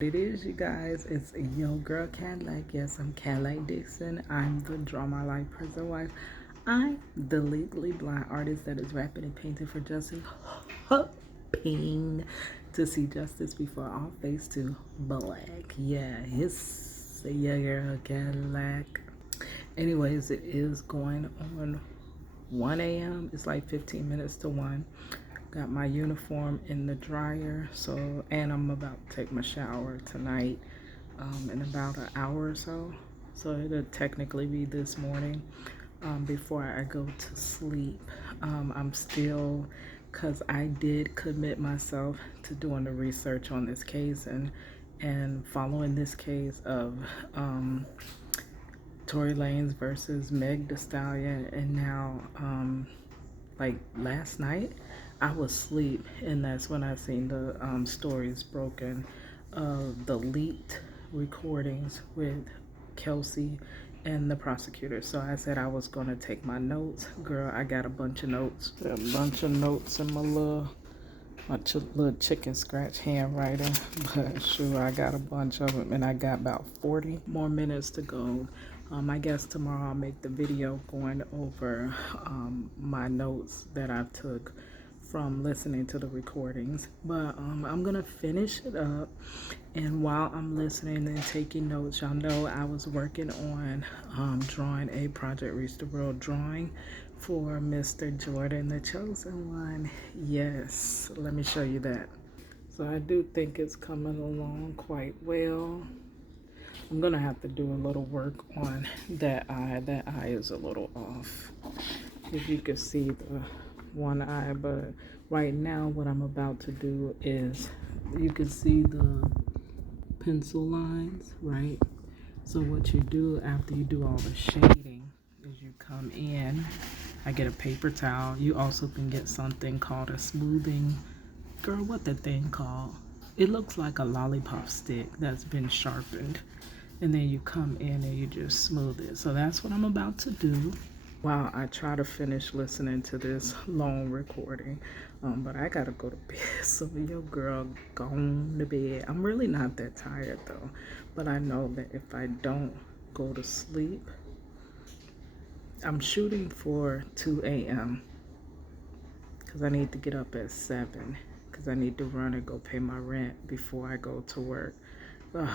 It is, you guys. It's your girl Cadillac. Yes, I'm Cadillac Dixon. I'm the Draw My Life Prison Wife. I'm the legally blind artist that is rapping and painting for justice, hoping to see justice before all face to black. Yeah, it's your girl Cadillac. Anyways, it is going on 1 a.m. It's like 15 minutes to 1. Got my uniform in the dryer, and I'm about to take my shower tonight in about an hour or so. So it'll technically be this morning before I go to sleep. I'm still, because I did commit myself to doing the research on this case and following this case of Tory Lanez versus Meg the Stallion, and now like last night I was asleep, and that's when I seen the stories broken of the leaked recordings with Kelsey and the prosecutors. So I said I was gonna take my notes. Girl, I got a bunch of notes. In my little chicken scratch handwriting, but sure, I got a bunch of them, and I got about 40 more minutes to go. I guess tomorrow I'll make the video going over my notes that I took from listening to the recordings, but I'm gonna finish it up, and while I'm listening and taking notes, y'all know I was working on drawing a Project Reach the World drawing for Mr. Jordan, the chosen one. Yes, let me show you that. So I do think it's coming along quite well. I'm gonna have to do a little work on that eye. That eye is a little off, if you can see the one eye, but right now what I'm about to do is, you can see the pencil lines, right? So what you do after you do all the shading is you come in, I get a paper towel. You also can get something called a smoothing, girl, what the thing called? It looks like a lollipop stick that's been sharpened, and then you come in and you just smooth it. So that's what I'm about to do while I try to finish listening to this long recording. But I gotta go to bed, so your girl gone to bed. I'm really not that tired though, but I know that if I don't go to sleep, I'm shooting for 2 a.m. because I need to get up at 7 because I need to run and go pay my rent before I go to work. Ugh.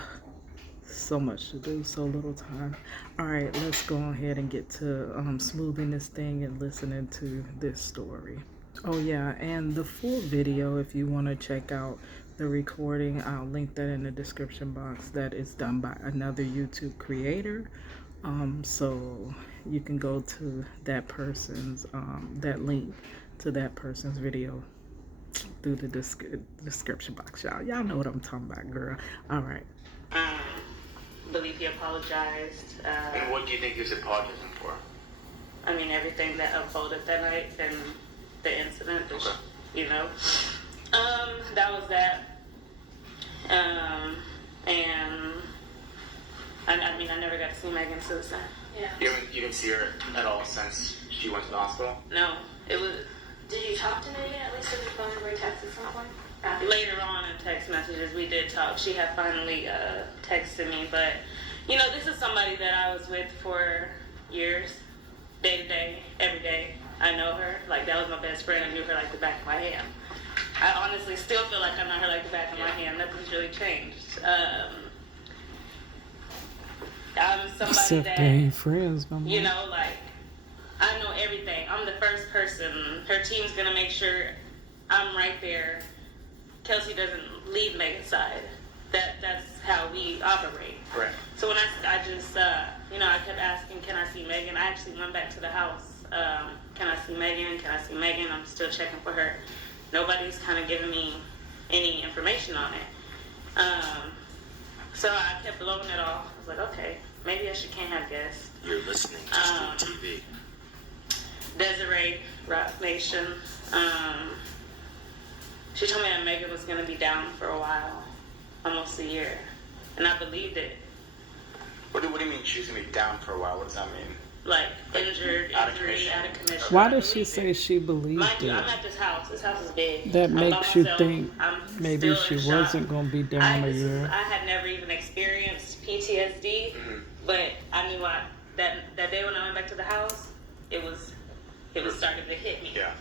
So much to do, so little time. All right, let's go ahead and get to smoothing this thing and listening to this story. Oh yeah, and the full video, if you want to check out the recording, I'll link that in the description box. That is done by another YouTube creator, so you can go to that person's that link to that person's video through the description box. Y'all know what I'm talking about, girl. All right. Believe he apologized. And what do you think he was apologizing for? I mean, everything that unfolded that night and the incident, Okay. you know. That was that. And I mean, I never got to see Megan since then. Yeah. You didn't see her at all since she went to the hospital? No, it was. Did you talk to Megan at least on the phone or text at some point? Later on in text messages, we did talk. She had finally texted me, but you know, this is somebody that I was with for years, day to day, every day. I know her, like that was my best friend. I knew her like the back of my hand. I honestly still feel like I know her like the back of my hand. Nothing's really changed. I'm somebody that, friends, you know, like I know everything. I'm the first person. Her team's gonna make sure I'm right there. Kelsey doesn't leave Megan's side. That's how we operate. Right. So when I just, you know, I kept asking, can I see Megan? I actually went back to the house. Can I see Megan? Can I see Megan? I'm still checking for her. Nobody's kind of giving me any information on it. So I kept blowing it off. I was like, okay, maybe I can't have guests. You're listening to Street TV. Desiree, Rock Nation. She told me that Megan was going to be down for a while, almost a year, and I believed it. What do you mean she's going to be down for a while? What does that mean? like injury, Out of commission. out of commission. Why I does she believe say it. she believed Mind you, it? I'm at this house. This house is big. That I'm by makes you myself. think I'm maybe still she in shock. wasn't going to be down a year. I had never even experienced PTSD, but I knew that day when I went back to the house, it was starting to hit me. Yeah.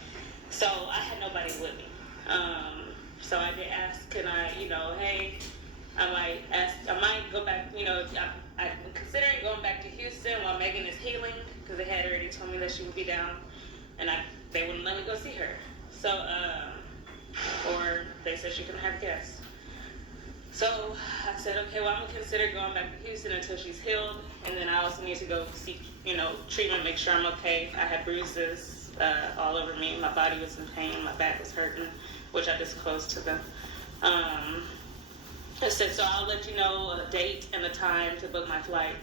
So I had nobody with me. So I did ask, can I, hey, I might go back, I'm considering going back to Houston while Megan is healing, because they had already told me that she would be down, and they wouldn't let me go see her. So, or they said she couldn't have guests. So I said, okay, well, I'm gonna consider going back to Houston until she's healed, and then I also need to go seek, treatment, make sure I'm okay. I had bruises all over me. My body was in pain. My back was hurting, which I disclosed to them. I said, so I'll let you know a date and a time to book my flight.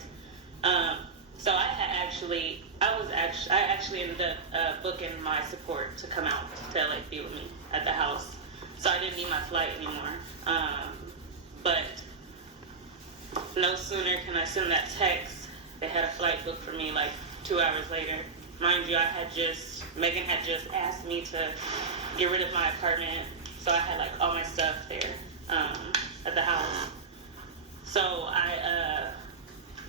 So I actually ended up booking my support to come out to LA be with me at the house. So I didn't need my flight anymore. But no sooner can I send that text, they had a flight booked for me like 2 hours later. Mind you, Megan had just asked me to get rid of my apartment, so I had like all my stuff there at the house. So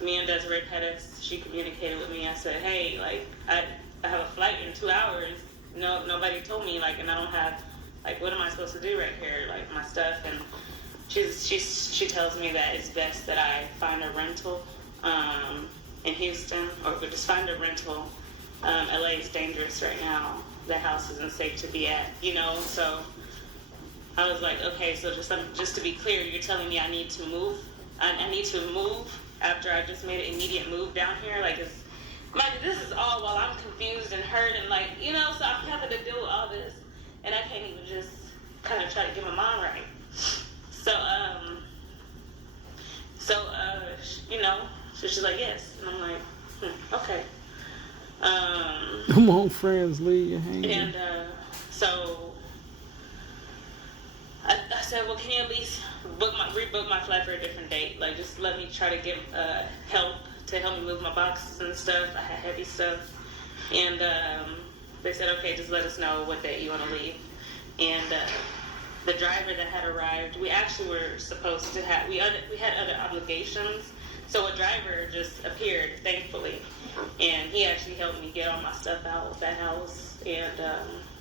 me and Desiree Pettis, she communicated with me. I said, hey, like I have a flight in 2 hours. No, nobody told me, like, and I don't have, like, what am I supposed to do right here, like my stuff? And she tells me that it's best that I find a rental in Houston, or just find a rental. LA is dangerous right now. The house isn't safe to be at, so I was like, okay, so just to be clear, you're telling me I need to move? I need to move after I just made an immediate move down here? Like, this is all while I'm confused and hurt and like, so I'm having to deal with all this, and I can't even just kind of try to get my mind right. So she's like, yes. And I'm like, okay. Come on, friends, leave you hanging. And so I said, well, can you at least rebook my flight for a different date? Like, just let me try to get help to help me move my boxes and stuff. I had heavy stuff. And they said, okay, just let us know what date you want to leave. And the driver that had arrived, we actually were supposed to have, we had other obligations. So a driver just appeared, thankfully. And he actually helped me get all my stuff out of that house. And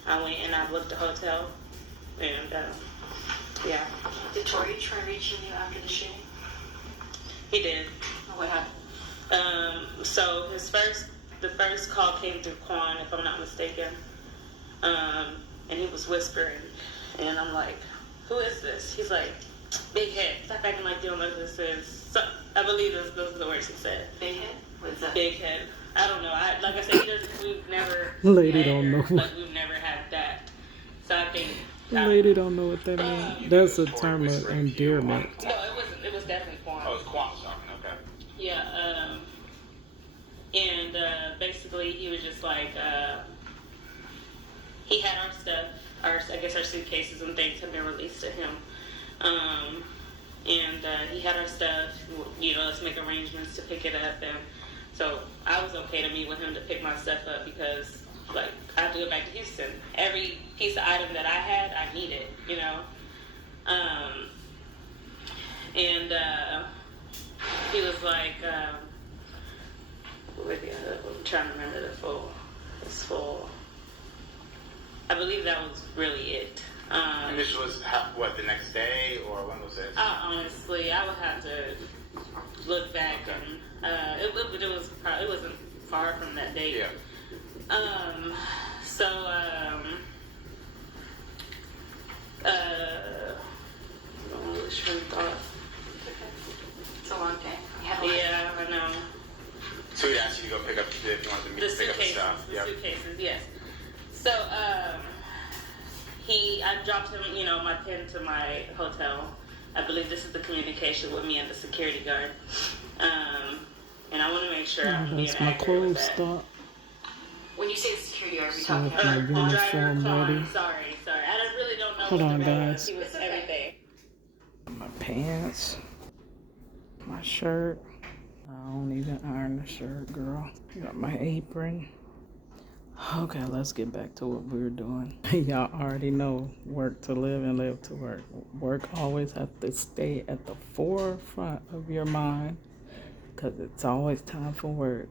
I went and I booked a hotel. And yeah. Did Tory try reaching you after the shooting? He did. What happened? So the first call came through Quan, if I'm not mistaken. And he was whispering. And I'm like, who is this? He's like, big head. Stop acting like you don't know who this is. So, I believe those are the words he said. Big head? What's that? Big head. I don't know. Like I said, we've never. Lady don't know. Like, we've never had that. So I think. Lady don't know what that means. That's a term of endearment. No, it wasn't. It was definitely Quan. Oh, it's Quan talking. Okay. Yeah. And basically, he was just like, he had our stuff. I guess our suitcases and things had been released to him. And he had our stuff, let's make arrangements to pick it up. And so I was okay to meet with him to pick my stuff up because, like, I have to go back to Houston. Every piece of item that I had, I needed, And he was like, I'm trying to remember it's full. I believe that was really it. And this was, the next day, or when was it? Honestly, I would have to look back, and it wasn't far from that date. Yeah. I really train of thought. It's a long day. Yeah, I know. So he asked you to go pick up, if you wanted to meet to pick up the stuff. The suitcases, yes. So, I dropped him, my pin to my hotel. I believe this is the communication with me and the security guard. And I want to make sure I'm being That's my accurate with clothes that. stop. When you say the security guard, are we So talking if about? my The driver, uniform Quan, ready. sorry. I really don't know. Hold what on, the name was. guys. He was everything. My pants, my shirt. I don't even iron the shirt, girl. Got my apron. Okay, let's get back to what we were doing. Y'all already know, work to live and live to work. Work always have to stay at the forefront of your mind because it's always time for work.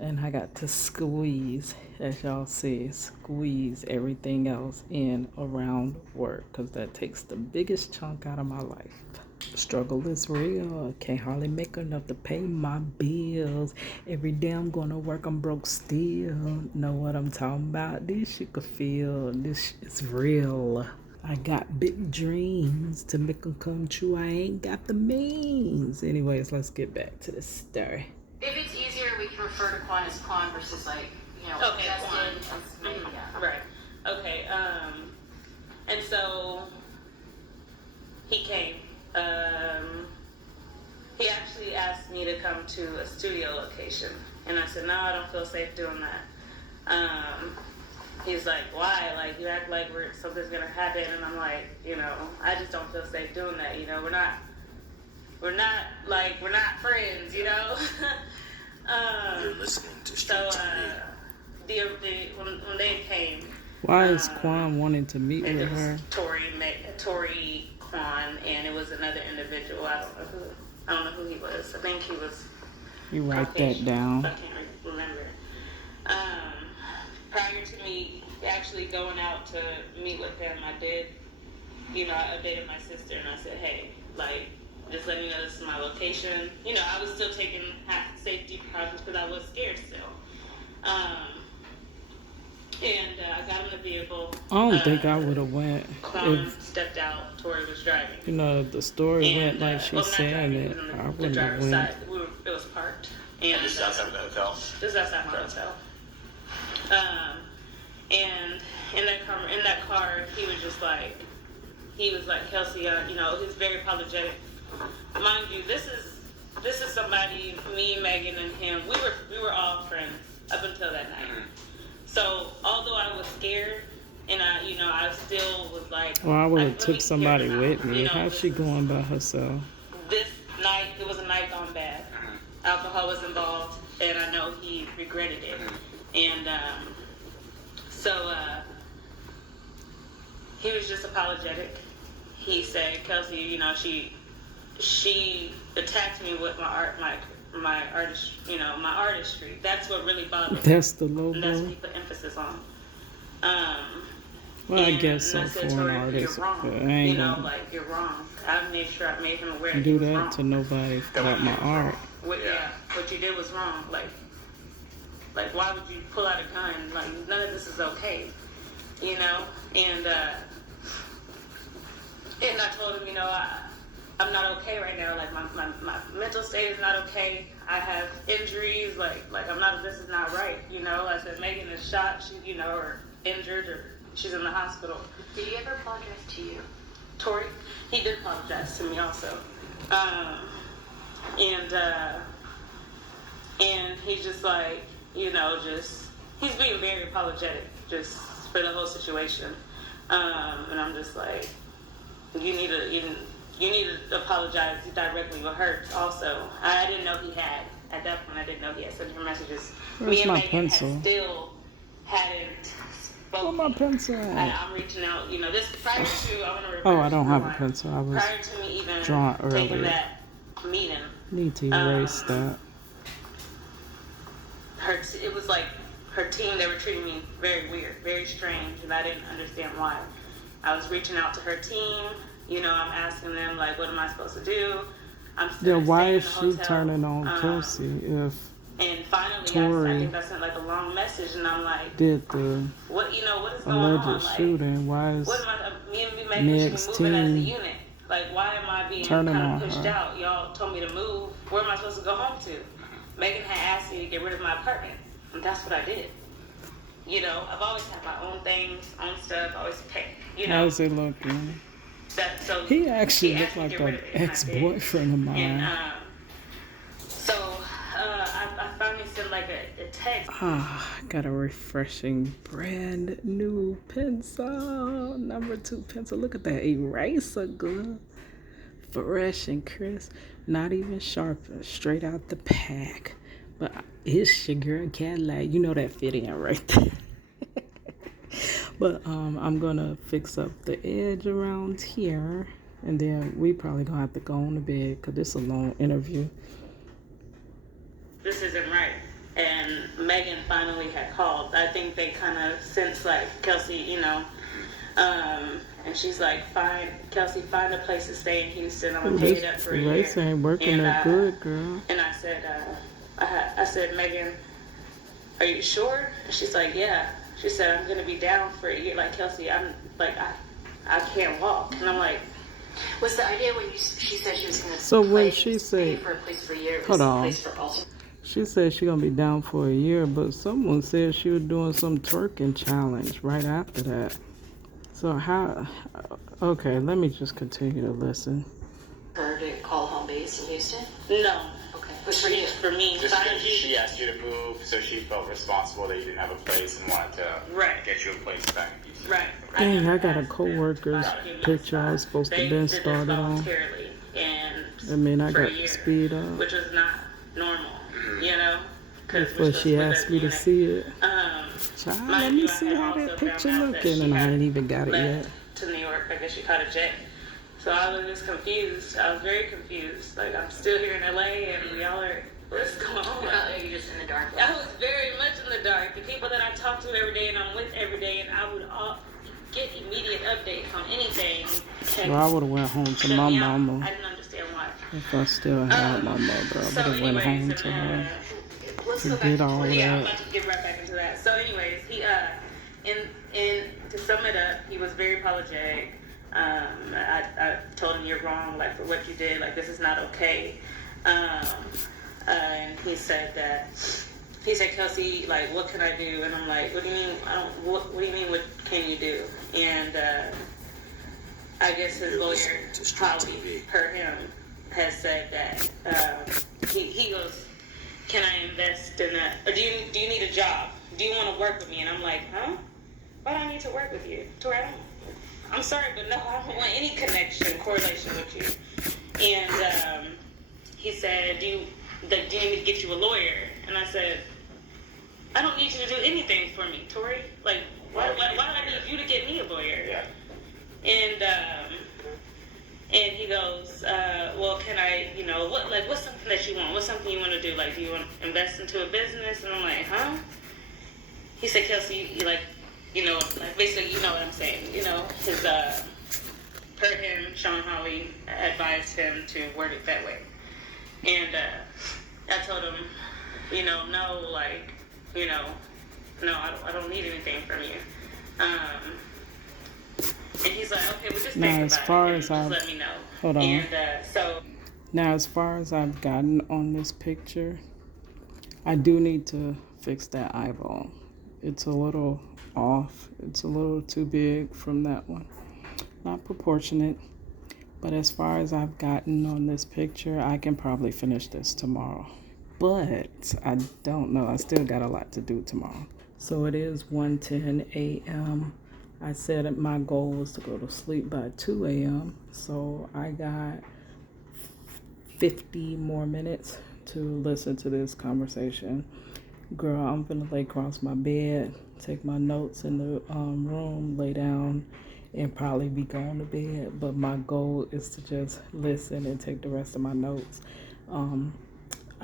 And I got to squeeze, as y'all see, squeeze everything else in around work because that takes the biggest chunk out of my life. Struggle is real. Can't hardly make enough to pay my bills. Every day I'm gonna work, I'm broke still. Know what I'm talking about? This you could feel. This is real. I got big dreams to make them come true. I ain't got the means. Anyways, let's get back to the story. If it's easier, we can refer to Quan as Quan versus okay, Justin. Quan. Mm-hmm. Right. Okay. And so he came. He actually asked me to come to a studio location, and I said, no, I don't feel safe doing that. He's like, why? Like, you act like something's gonna happen, and I'm like, I just don't feel safe doing that. We're not friends, You're listening to So, Street when they came, why is Quan wanting to meet with her? Tory, Quan, and it was another individual. I don't know who he was. I think he was. You write that down. I can't remember. Prior to me actually going out to meet with him, I did, I updated my sister and I said, hey, like, just letting you know this is my location. I was still taking safety precautions because I was scared still. And I got in the vehicle. I don't think I would have went if stepped out. Tory was driving. The story went like she said it. I wouldn't have went. Side. It was parked. And This is outside of the hotel. This is outside my hotel. And in that car, he was like, Kelsey, he's very apologetic. Mind you, this is somebody, me, Megan, and him. We were all friends up until that night. So although I was scared, and I still was like. Well, I would have took somebody with me. How's she going by herself? This night, it was a night gone bad. Alcohol was involved, and I know he regretted it. And so he was just apologetic. He said, Kelsey, she attacked me with my artistry. That's what really bothered me. That's the logo. And that's what he put emphasis on. Well, I guess so for an artist. You're wrong. But I ain't you're wrong. I made sure I made him aware. do that he was that wrong. to nobody about my art. What you did was wrong. Like why would you pull out a gun? Like none of this is okay. And I told him, I'm not okay right now. Like my mental state is not okay. I have injuries. Like I'm not. This is not right. I said Megan is shot. She or injured or she's in the hospital. Did he ever apologize to you? Tory, he did apologize to me also. And he's just like, he's being very apologetic just for the whole situation. And I'm just like, you need to apologize directly with her also. I didn't know he had, at that point, I didn't know he had sent her messages. Where's Me and my Megan pencil? hadn't spoken. Where's my pencil? I'm reaching out, this prior to, I want to reverse. Oh, I don't have a rewind. pencil. I was Prior to me even drawing taking earlier. that meeting, Need to erase that. it was like her team, they were treating me very weird, very strange, and I didn't understand why. I was reaching out to her team, I'm asking them, like, what am I supposed to do? I'm still Why staying is in she the hotel. turning on Kelsey if And finally, Tory I think I sent like a long message, and I'm like, did the what is going on? alleged shooting? Why is What am me and Megan should be moving as a unit? Like, why am I being kind turning of on pushed her? out? Y'all told me to move. Where am I supposed to go home to? Megan had asked me to get rid of my apartment, and that's what I did. I've always had my own things, own stuff. Always pay. How's it looking? So He actually asked looked me like to get rid an of it, and I did. ex-boyfriend of mine. And so I finally sent like a text. Got a refreshing brand new pencil. Number 2 pencil. Look at that eraser, girl. fresh and crisp, not even sharpened, straight out the pack. But it's your girl Cadillac. You know that fit in right there. But I'm gonna fix up the edge around here, and then we probably gonna have to go on to bed because it's a long interview. This isn't right. And Megan finally had called. I think they kind of sensed like Kelsey, and she's like, "Fine, Kelsey, find a place to stay in Houston. I'm gonna pay it up for a year." Race ain't working that good, girl. And I said, Megan, are you sure? And she's like, yeah. She said, I'm gonna be down for a year. Like, Kelsey, I'm like, I can't walk. And I'm like, Was the idea when she said she was going to So when she pay said, for a place for a year, it hold was a on. place for also? She said she gonna be down for a year, but someone said she was doing some twerking challenge right after that. So how? Okay, let me just continue to listen. Her to call home base in Houston? no. Okay. It was for you. For me, Just find because you. she asked you to move, so she felt responsible that you didn't have a place and wanted to Right. get you a place back in Houston. Right. Dang, I got a asked them coworker's to give me a picture I spot. was supposed to They been did this started on. voluntarily, and I mean, I for a got year, to speed up. which was not normal, Because Before she asked me to see it. Child, let mind me you, I see had how also that picture found out that looking, she and I had ain't even got it yet. left to New York. I guess she caught a jet. So I was just confused. I was very confused. Like, I'm still here in LA, and y'all are, what's going on? You're just in the dark. I was very much in the dark. The people that I talk to every day and I'm with every day, and I would get immediate updates on anything. Well, I would have went home to shut my me out. mama. I didn't understand why. If I still had my mother, I would have went home to her. Let's To go back get to all Tory. Yeah, I'm that. about to get right back into that. So, anyways, he in to sum it up, he was very apologetic. I told him, you're wrong, like, for what you did, like, this is not okay. And he said, Kelsey, like, what can I do? And I'm like, what do you mean? What do you mean? What can you do? And I guess his lawyer, probably per him, has said that he goes, can I invest in that? Or do you need a job? Do you want to work with me? And I'm like, huh? Why do I need to work with you? Tory, I'm sorry, but no, I don't want any correlation with you. And he said, do you need me to get you a lawyer? And I said, I don't need you to do anything for me, Tory. Like, why do I need you to get me a lawyer? Yeah. And he goes, well, can I, what's something that you want? What's something you want to do? Like, do you want to invest into a business? And I'm like, huh? He said, Kelsey, basically, you know what I'm saying. His, per him, Sean Hawley advised him to word it that way. And I told him, no, I don't need anything from you. And he's like, okay, well, just Now, think as about far it and as just I've- let me know. Hold on. And Now, as far as I've gotten on this picture, I do need to fix that eyeball. It's a little off. It's a little too big from that one. Not proportionate. But as far as I've gotten on this picture, I can probably finish this tomorrow. But I don't know. I still got a lot to do tomorrow. So it is 1:10 a.m. I said my goal was to go to sleep by 2 a.m. So I got 50 more minutes to listen to this conversation. Girl, I'm gonna lay across my bed, take my notes in the room, lay down, and probably be going to bed. But my goal is to just listen and take the rest of my notes.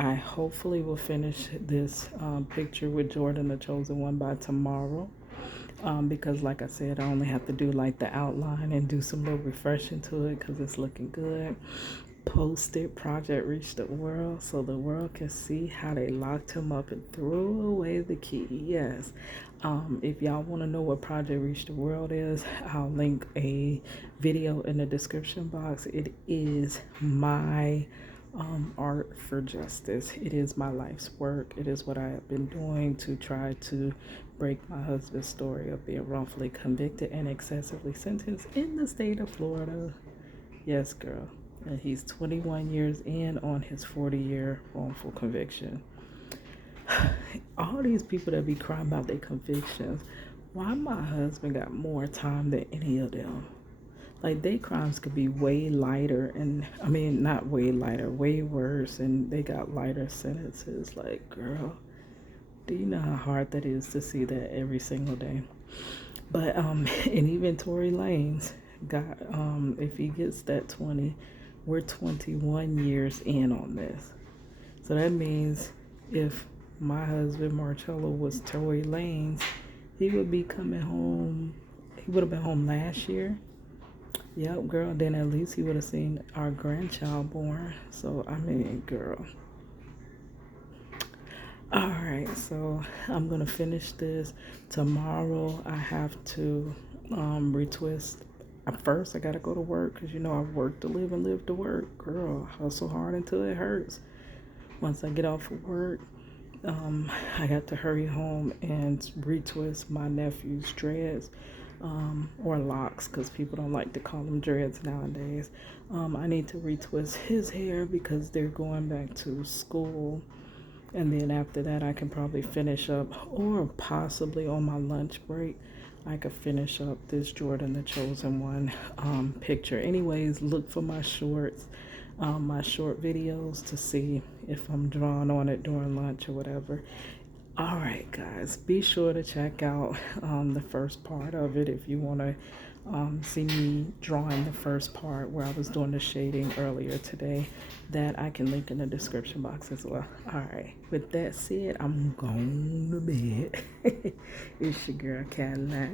I hopefully will finish this picture with Jordan, the Chosen One, by tomorrow. Because like I said, I only have to do like the outline and do some little refreshing to it because it's looking good. Post it, project reach the world so the world can see how they locked him up and threw away the key. Yes. If y'all want to know what Project Reach the World is, I'll link a video in the description box. It is my art for justice. It is my life's work. It is what I have been doing to try to break my husband's story of being wrongfully convicted and excessively sentenced in the state of Florida. Yes, girl. And he's 21 years in on his 40-year wrongful conviction. All these people that be crying about their convictions, why my husband got more time than any of them? Like, they crimes could be way lighter, and I mean, not way lighter, way worse, and they got lighter sentences. Like, girl, do you know how hard that is to see that every single day? But and even Tory Lanez got if he gets that 20, we're 21 years in on this. So that means if my husband Marcello was Tory Lanez, he would be coming home. He would have been home last year. Yep, girl. Then at least he would have seen our grandchild born. So I mean, girl. All right, so I'm gonna finish this tomorrow. I have to retwist. At first, I gotta go to work because you know I work to live and live to work. Girl, hustle hard until it hurts. Once I get off of work, I got to hurry home and retwist my nephew's dreads, or locks, because people don't like to call them dreads nowadays. I need to retwist his hair because they're going back to school. And then after that, I can probably finish up, or possibly on my lunch break, I could finish up this Jordan the Chosen One picture. Anyways, look for my shorts, my short videos to see if I'm drawing on it during lunch or whatever. All right, guys, be sure to check out the first part of it if you want to see me drawing the first part where I was doing the shading earlier today. That I can link in the description box as well. All right, with that said, I'm going to bed. It's your girl Cadillac.